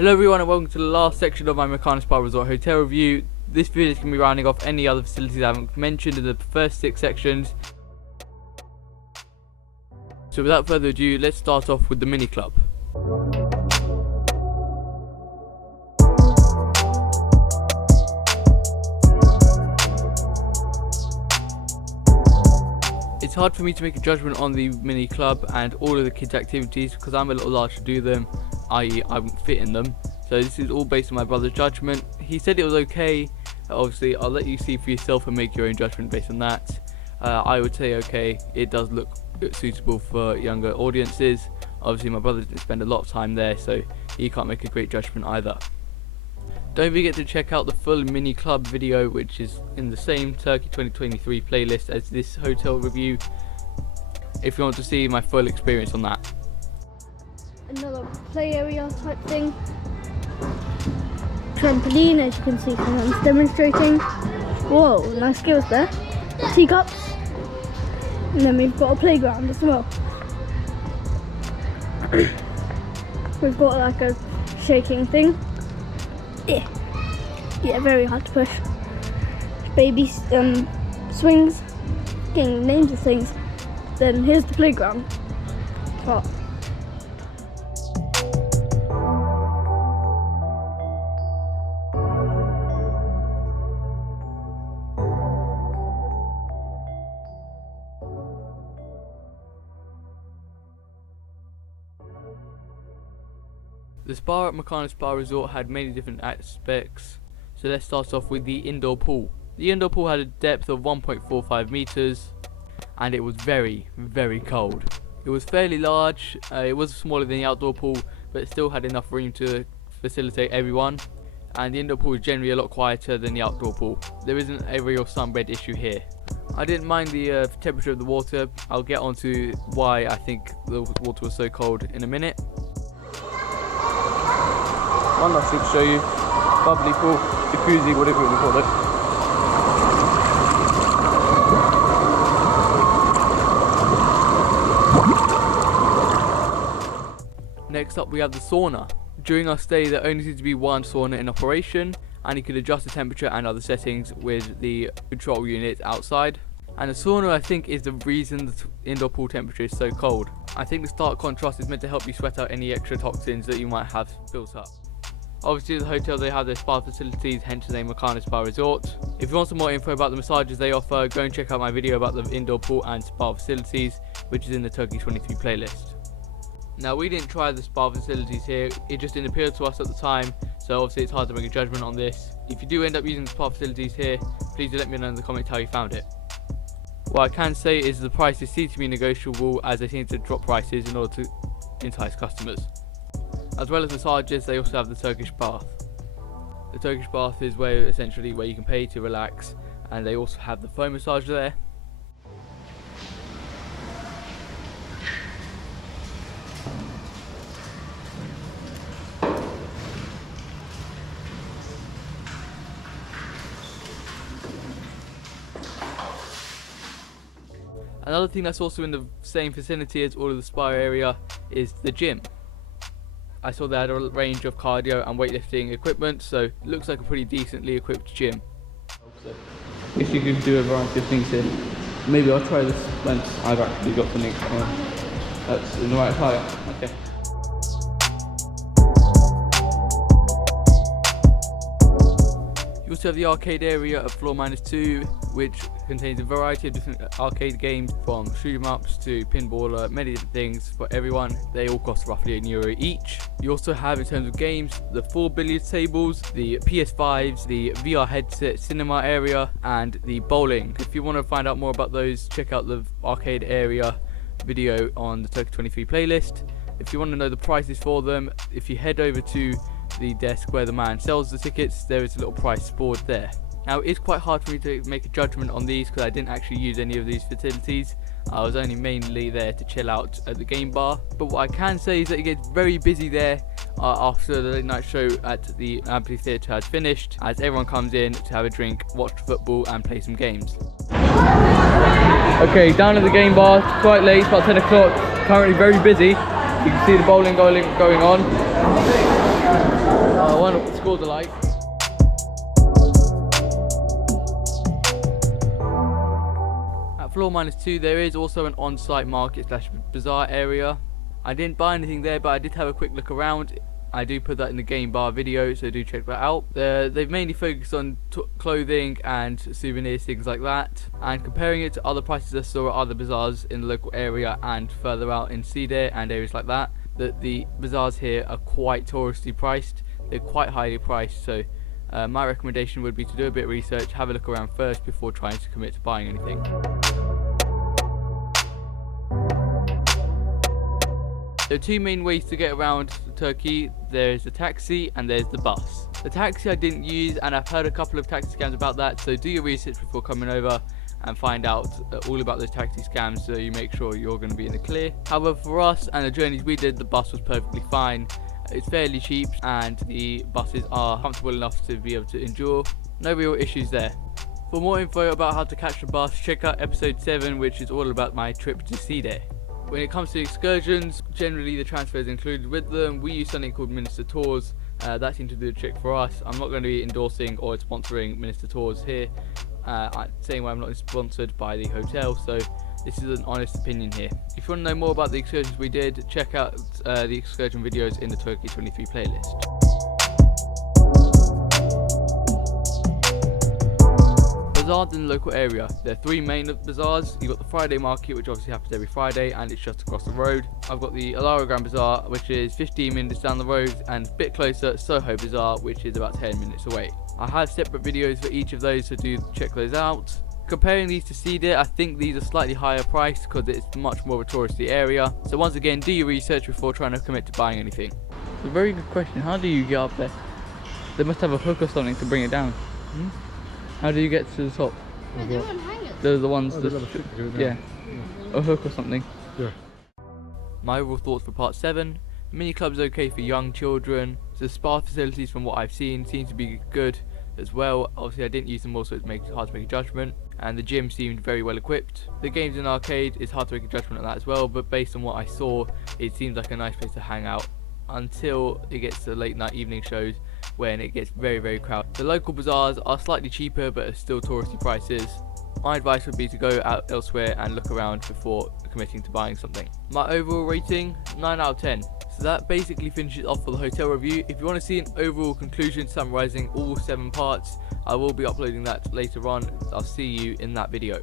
Hello everyone and welcome to the last section of my Mukarnas Spa Resort hotel review. This video is going to be rounding off any other facilities I haven't mentioned in the first 6 sections. So without further ado, let's start off with the mini club. It's hard for me to make a judgment on the mini club and all of the kids' activities because I'm a little large to do them, i.e. I wouldn't fit in them. So this is all based on my brother's judgment. He said it was okay. Obviously I'll let you see for yourself and make your own judgment based on that. I would say okay, it does look suitable for younger audiences. Obviously my brother didn't spend a lot of time there, so he can't make a great judgment either. Don't forget to check out the full mini club video, which is in the same Turkey 2023 playlist as this hotel review, if you want to see my full experience on that. Another play area type thing. Trampoline, as you can see from them demonstrating. Whoa, nice skills there. Teacups. And then we've got a playground as well. We've got like a shaking thing. Yeah, very hard to push. Baby swings, getting names of things. Then here's the playground part. The spa at Mukarnas Spa Resort had many different aspects, so let's start off with the indoor pool. The indoor pool had a depth of 1.45 meters and it was very, very cold. It was fairly large, it was smaller than the outdoor pool, but it still had enough room to facilitate everyone, and the indoor pool is generally a lot quieter than the outdoor pool. There isn't a real sunbed issue here. I didn't mind the temperature of the water. I'll get onto why I think the water was so cold in a minute. One last thing to show you, bubbly pool, jacuzzi, whatever you want to call it. Next up we have the sauna. During our stay there only seems to be one sauna in operation, and you can adjust the temperature and other settings with the control unit outside. And the sauna, I think, is the reason the indoor pool temperature is so cold. I think the stark contrast is meant to help you sweat out any extra toxins that you might have built up. Obviously at the hotel they have their spa facilities, hence the name Mukarnas Spa Resort. If you want some more info about the massages they offer, go and check out my video about the indoor pool and spa facilities, which is in the Turkey 23 playlist. Now we didn't try the spa facilities here, it just didn't appeal to us at the time, so obviously it's hard to make a judgment on this. If you do end up using the spa facilities here, please do let me know in the comments how you found it. What I can say is the prices seem to be negotiable, as they seem to drop prices in order to entice customers. As well as massages, they also have the Turkish bath. The Turkish bath is essentially where you can pay to relax, and they also have the foam massage there. Another thing that's also in the same vicinity as all of the spa area is the gym. I saw they had a range of cardio and weightlifting equipment, so it looks like a pretty decently equipped gym. If you could do a variety of things here, maybe I'll try this once I've actually got something that's in the right height. Okay. You also have the arcade area at floor -2, which contains a variety of different arcade games, from shoot 'em ups to pinballer, many different things for everyone. They all cost roughly €1 each. You also have, in terms of games, the 4 billiards tables, the PS5s, the VR headset cinema area, and the bowling. If you want to find out more about those, check out the arcade area video on the Turkey 23 playlist. If you want to know the prices for them, if you head over to the desk where the man sells the tickets, there is a little price board there. Now it's quite hard for me to make a judgment on these because I didn't actually use any of these facilities. I was only mainly there to chill out at the game bar, but what I can say is that it gets very busy there after the late night show at the amphitheatre has finished, as everyone comes in to have a drink, watch football and play some games. Okay, down at the game bar, it's quite late, it's about 10 o'clock, currently very busy. You can see the bowling going on. I wonder what the scores are like. At floor -2 there is also an on-site market / bazaar area. I didn't buy anything there, but I did have a quick look around. I do put that in the game bar video, so do check that out. They've mainly focused on clothing and souvenirs, things like that, and comparing it to other prices I saw at other bazaars in the local area and further out in Cedar and areas like that, that the bazaars here are quite touristy priced. They're quite highly priced, so my recommendation would be to do a bit of research, have a look around first before trying to commit to buying anything. There are two main ways to get around Turkey. There's the taxi and there's the bus. The taxi I didn't use, and I've heard a couple of taxi scams about that, so do your research before coming over and find out all about those taxi scams so you make sure you're going to be in the clear. However, for us and the journeys we did, the bus was perfectly fine. It's fairly cheap and the buses are comfortable enough to be able to endure. No real issues there. For more info about how to catch the bus, check out episode 7, which is all about my trip to Cedar. When it comes to excursions, generally the transfer is included with them. We use something called Minister Tours. That seemed to do the trick for us. I'm not going to be endorsing or sponsoring Minister Tours here. Same way I'm not sponsored by the hotel, so this is an honest opinion here. If you want to know more about the excursions we did, check out the excursion videos in the Turkey 23 playlist. Bazaars in the local area. There are 3 main bazaars. You've got the Friday market, which obviously happens every Friday, and it's just across the road. I've got the Alara Grand Bazaar, which is 15 minutes down the road, and a bit closer, Soho Bazaar, which is about 10 minutes away. I have separate videos for each of those, so do check those out. Comparing these to Cedar, I think these are slightly higher priced because it's much more of a touristy area. So once again, do your research before trying to commit to buying anything. It's a very good question. How do you get up there? They must have a hook or something to bring it down. How do you get to the top? They're the ones yeah, a hook or something. Yeah. My overall thoughts for part 7. The mini club is okay for young children. The spa facilities, from what I've seen, seem to be good as well. Obviously I didn't use them all, so it's hard to make a judgment. And the gym seemed very well equipped. The games in arcade, it's hard to make a judgment on that as well, but based on what I saw, it seems like a nice place to hang out until it gets to late night evening shows, when it gets very crowded. The local bazaars are slightly cheaper but are still touristy prices. My advice would be to go out elsewhere and look around before committing to buying something. My overall rating, 9 out of 10. So that basically finishes off for the hotel review. If you want to see an overall conclusion summarising all 7 parts, I will be uploading that later on. I'll see you in that video.